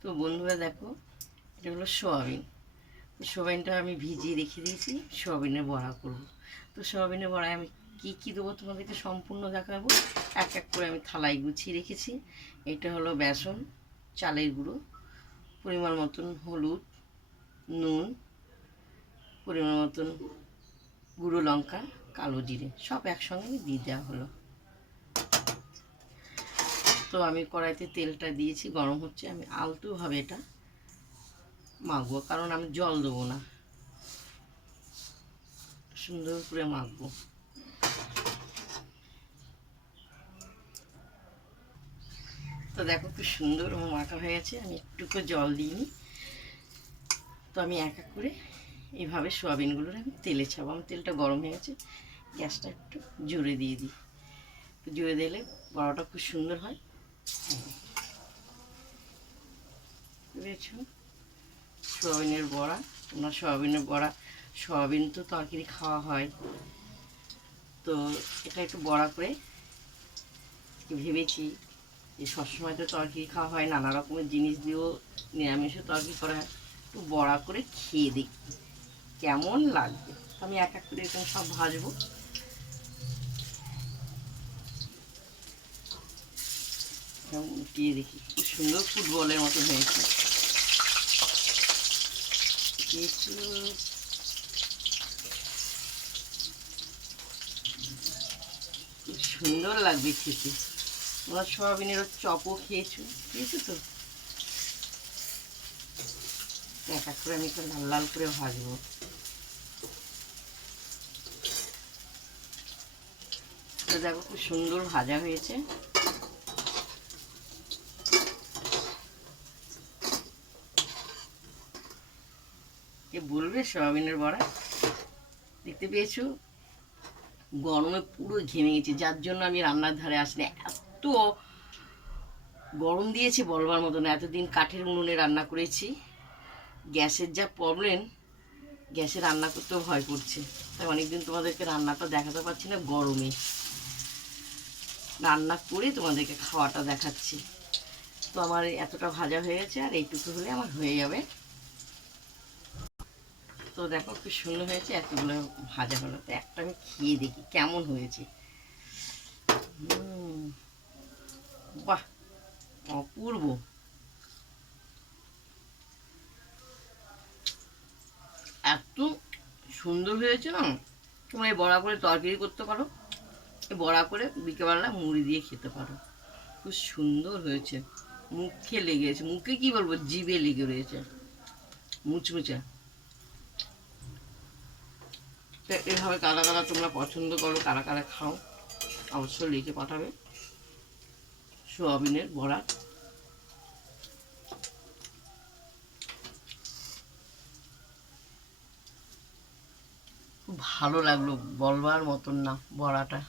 তো বন্ধুরা দেখো, এটা হলো সোয়াবিন। তো সোয়াবিনটা আমি ভিজিয়ে রেখে দিয়েছি, সোয়াবিনের বড়া করব। তো সোয়াবিনের বড়ায় আমি কী কী দেবো তোমাদেরকে সম্পূর্ণ দেখাবো। এক এক করে আমি থালায় গুছিয়ে রেখেছি। এটা হলো বেসন, চালের গুঁড়ো, পরিমাণ মতন হলুদ, নুন, পরিমাণ মতন গুঁড়ো লঙ্কা, কালো জিরে সব একসঙ্গে দিয়ে দেওয়া হলো। তো আমি কড়াইতে তেলটা দিয়েছি, গরম হচ্ছে। আমি আলতোভাবে এটা মাখবো, কারণ আমি জল দেবো না, সুন্দর করে মাখবো। তো দেখো খুব সুন্দর মাখা হয়ে গেছে, আমি একটুকু জল দিইনি। তো আমি এক এক করে এইভাবে সোয়াবিনগুলোর আমি তেলে ছাবো। আমার তেলটা গরম হয়ে গেছে, গ্যাসটা একটু জোরে দিয়ে দিই। জোরে দিলে বড়াটা খুব সুন্দর হয়। বুঝেছো, সোয়াবিনের বড়া। তোমরা সোয়াবিনের বড়া, সোয়াবিন তো তরকারি খাওয়া হয়, তো এটা একটু বড়া করে ভেবেছি যে সবসময় তো তরকারি খাওয়া হয়, নানা রকমের জিনিস দিয়েও নিরামিষও তরকারি করা হয়, একটু বড়া করে খেয়ে দেখি কেমন লাগবে। আমি এক এক করে এরকম সব ভাজবো। উঠিয়ে দেখি, খুব সুন্দর ফুটবলের মতন হয়েছে। খুব সুন্দর লাগবে খেতে। তোমরা সোয়াবিনেরও চপও খেয়েছো, খেয়েছো তো। এক এক করে আমি একটু লাল লাল করে ভাজবো। তো দেখো খুব সুন্দর ভাজা হয়েছে। কে বলবে সোয়াবিনের বড়া দেখতে পেয়েছো, গরমে পুরো ঘেমে গেছে, যার জন্য আমি রান্নার ধারে আসলে এত গরম দিয়েছে বলবার মতো না। এতদিন কাঠের উনুনে রান্না করেছি, গ্যাসের যা প্রবলেম, গ্যাসে রান্না করতেও ভয় করছে। তাই অনেকদিন তোমাদেরকে রান্নাটা দেখাতে পারছি না, গরমে রান্না করে তোমাদেরকে খাওয়াটা দেখাচ্ছি। তো আমার এতটা ভাজা হয়ে গেছে, আর এইটুকু হলে আমার হয়ে যাবে। তো দেখো খুব সুন্দর হয়েছে, এতগুলো ভাজা হলো। তো একটা আমি খেয়ে দেখি কেমন হয়েছে। বাহ, অপূর্ব। এত সুন্দর হয়েছে না, তোমরা এই বড়া করে তরকারি করতে পারো, এই বড়া করে বিকেলবেলা মুড়ি দিয়ে খেতে পারো। খুব সুন্দর হয়েছে, মুখে লেগেছে, মুখে কি বলবো, জিভে লেগে রয়েছে, মুচমুচে। তো এভাবে কারা কারা তোমরা পছন্দ করো, কারা কারা খাও, অবশ্যই লিখে পাঠাবে। সোয়াবিনের বড়া খুব ভালো লাগলো, বলবার মতন না বড়াটা।